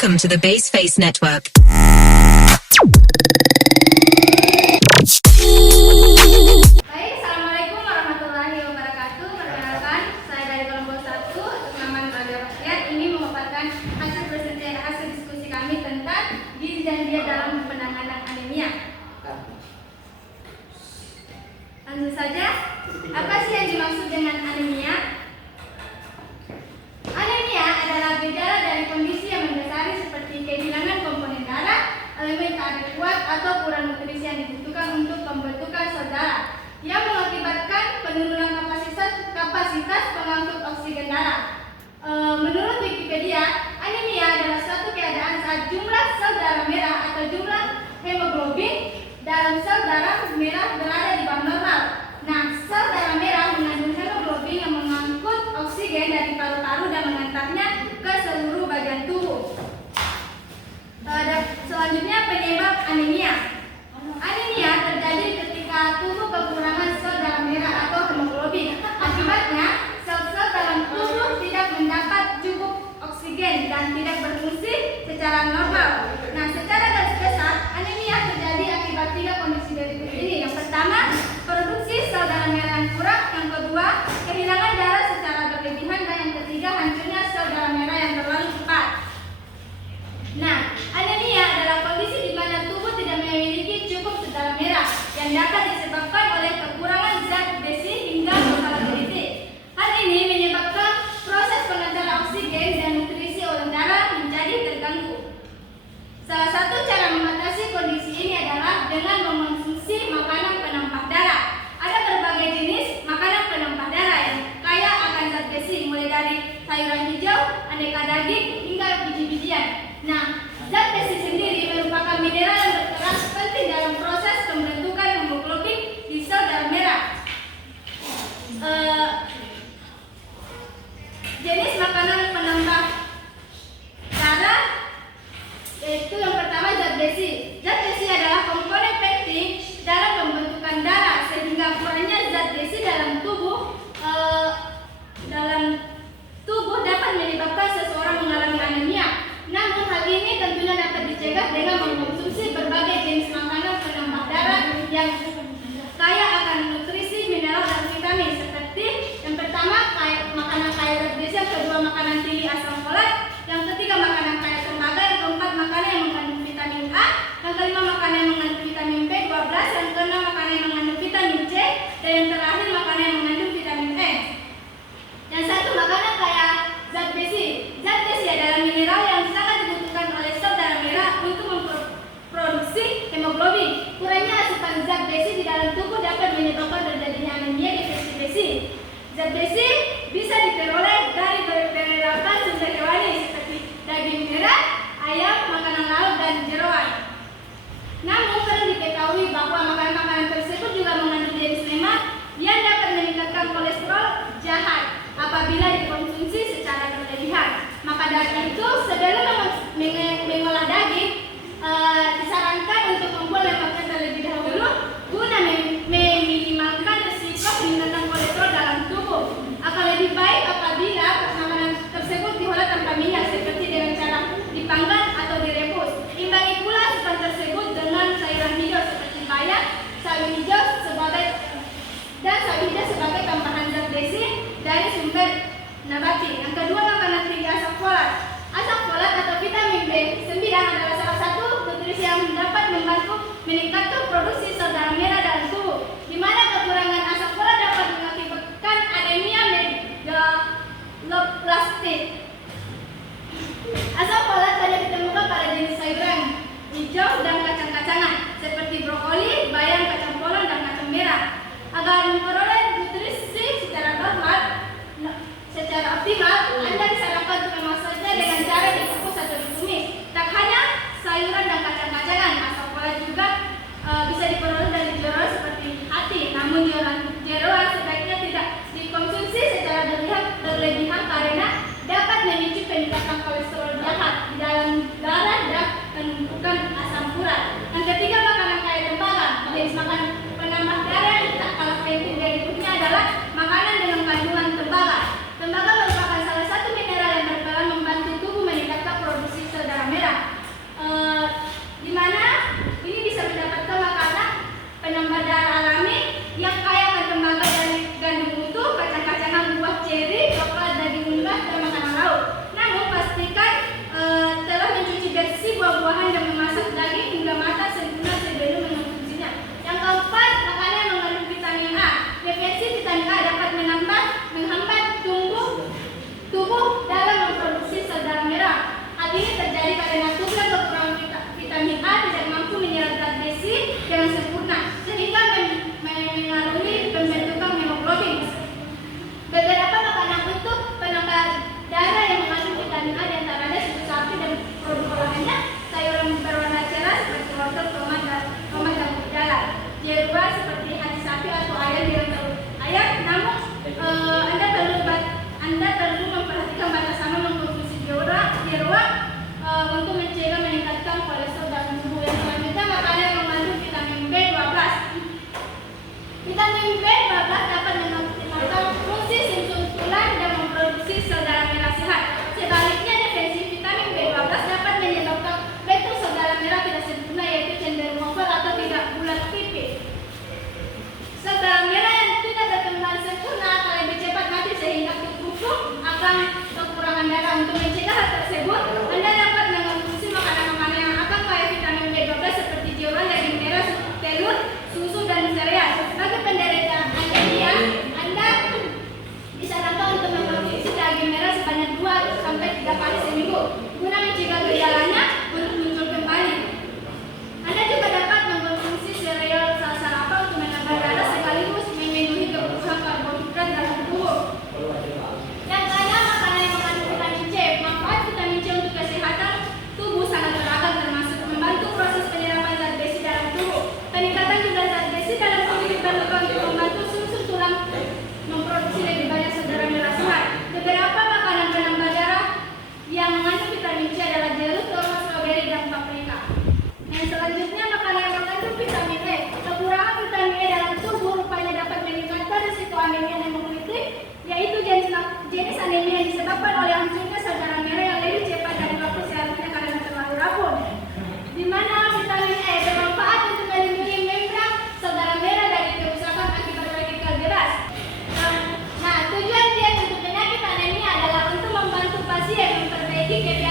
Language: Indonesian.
Welcome to the Baseface Network. Baik, Assalamualaikum warahmatullahi wabarakatuh. Perkenalkan, saya dari kelompok 1 atas nama Radio Rakyat ini memaparkan hasil diskusi kami tentang gizi dan diet dalam penanganan anemia. Langsung saja, apa sih yang dimaksud dengan anemia? Anemia adalah gejala dari kondisi yang mendasari seperti kehilangan komponen darah, elemen tak kuat atau kurang nutrisi yang dibutuhkan untuk pembentukan sel darah yang mengakibatkan penurunan kapasitas pengangkut oksigen darah. Menurut Wikipedia, anemia adalah suatu keadaan saat jumlah sel darah merah atau jumlah hemoglobin dalam sel darah merah berada di bawah normal. Nah, sel darah merah mengandung hemoglobin yang mengangkut oksigen dari paru-paru dan mengantarnya ke seluruh bagian tubuh. Selanjutnya, penyebab anemia. Anemia terjadi ketika tubuh kekurangan sel darah merah atau hemoglobin. Akibatnya, sel-sel dalam tubuh tidak mendapat cukup oksigen dan tidak berfungsi secara normal. Nah, secara garis besar, anemia terjadi akibat 3 kondisi berikut ini. Yang pertama, produksi sel darah merah yang kurang. Yang kedua, kehilangan darah secara berlebihan. Dan yang ketiga, hancurnya sel darah merah yang terlalu cepat. Nah, anemia adalah kondisi di mana tubuh tidak memiliki cukup sel darah merah yang dapat disebabkan oleh kekurangan zat besi hingga mortalitas. Hal ini menyebabkan proses pengantaran oksigen dan nutrisi oleh darah menjadi terganggu. Salah satu cara mengatasi kondisi ini adalah dengan mengonsumsi makanan penambah darah. Ada berbagai jenis makanan penambah darah yang kaya akan zat besi, mulai dari sayuran hijau, aneka daging, hingga biji-bijian. Nah, zat besi sendiri merupakan mineral yang berperan penting dalam proses pembentukan hemoglobin di sel darah merah. Jenis makanan penambah darah yaitu yang pertama zat besi. Zat besi adalah komponen penting dalam pembentukan darah, sehingga kurangnya zat besi dalam tubuh dapat menyebabkan seseorang mengalami anemia. Namun hal ini tentunya dapat dicegah dengan mengkonsumsi berbagai jenis makanan penambah darah yang kaya akan nutrisi, mineral, dan vitamin, seperti yang pertama makanan kaya zat besi, yang kedua makanan tinggi asam folat, yang ketiga makanan kaya tembaga, yang keempat makanan yang mengandung vitamin A, yang kelima makanan yang mengandung vitamin B12, yang keenam makanan yang mengandung vitamin C, dan yang terakhir makanan yang mengandung vitamin E. Yang satu, makanan kaya zat besi. Zat besi adalah mineral yang sangat dibutuhkan oleh sel darah merah untuk memproduksi hemoglobin. Kurangnya asupan zat besi di dalam tubuh dapat menyebabkan terjadinya anemia defisi besi. Zat besi bisa diperoleh dari beberapa sumber hewani seperti daging merah, ayam, makanan laut, dan jeroan. Namun perlu diketahui bahwa makanan-makanan tersebut juga mengandung jenis lemak yang dapat meningkatkan kolesterol jahat apabila dikonsumsi secara berlebihan. Maka dari itu, sebelum mengolah daging, disarankan untuk membuat lemaknya terlebih dahulu guna meminimalkan risiko peningkatan kolesterol dalam tubuh. Akan lebih baik apabila makanan tersebut diolah tanpa minyak, seperti dengan cara dipanggang atau direbus. Imbangi pula asupan tersebut dengan sayuran hijau seperti bayam, sawi hijau sebagai tambahan zat besi dari sumber nabati. Yang kedua, makanan tinggi asam folat. Asam folat atau vitamin B9 adalah salah satu nutrisi yang dapat membantu meningkatkan produksi sel darah merah dalam tubuh, di mana kekurangan asam folat dapat mengakibatkan anemia megaloblastik. Asam folat banyak ditemukan pada jenis sayuran hijau dan kacang-kacangan seperti brokoli, bayam, kacang polong, dan kacang merah. Agar memperoleh nutrisi secara optimal, Anda disarankan untuk memasaknya dengan cara dikukus atau ditumis. Tak hanya sayuran dan kacang-kacangan, asam folat juga bisa diperoleh dari jeroan seperti hati. Namun jeroan sebaiknya tidak dikonsumsi secara berlebihan karena dapat memicu peningkatan kolesterol jahat di dalam darah dan penumpukan asam urat. Yang ketiga, makanan kaya tembaga. Jenis makanan penambah darah yang tak kalah penting berikutnya adalah makanan dengan kandungan tembaga. Tembaga merupakan salah satu mineral yang berperan membantu tubuh meningkatkan produksi sel darah merah. Nah, untuk mencegah hal tersebut, Anda dapat mengonsumsi makanan-makanan yang akan kaya vitamin B12 seperti jeruan, daging merah, telur, susu, dan sereal. Bagi penderita anemia, Anda disarankan untuk mengonsumsi daging merah sebanyak 2 sampai 3 kali seminggu guna mencegah gejalanya untuk muncul kembali. Anda juga dapat mengkonsumsi sereal sarapan untuk menambah darah sekaligus memenuhi kebutuhan karbohidrat dalam tubuh. Yang keenam, makanan yang mengandung vitamin C. Manfaat vitamin C untuk kesehatan tubuh sangat beragam, termasuk membantu proses penyerapan zat besi dalam tubuh. Peningkatan jumlah zat besi dalam tubuh diperlukan untuk membantu sum-sum tulang memproduksi lebih banyak saudara merah sehat. Beberapa makanan penambah darah yang mengandung vitamin C adalah jeruk, tomat, stroberi, dan paprika. Yang selanjutnya, makanan yang mengandung vitamin E. Kekurangan vitamin E dalam tubuh rupanya dapat meningkatkan risiko anemia hemolitik, yaitu jenis anemia yang disebabkan oleh hancurnya sel darah merah yang lebih cepat dari waktu seharusnya karena terlalu rapuh. Di mana vitamin E bermanfaat untuk melindungi membran sel darah merah dari kerusakan akibat radikal bebas. Nah, tujuan diet untuk penyakit anemia adalah untuk membantu pasien memperbaiki kebiasaan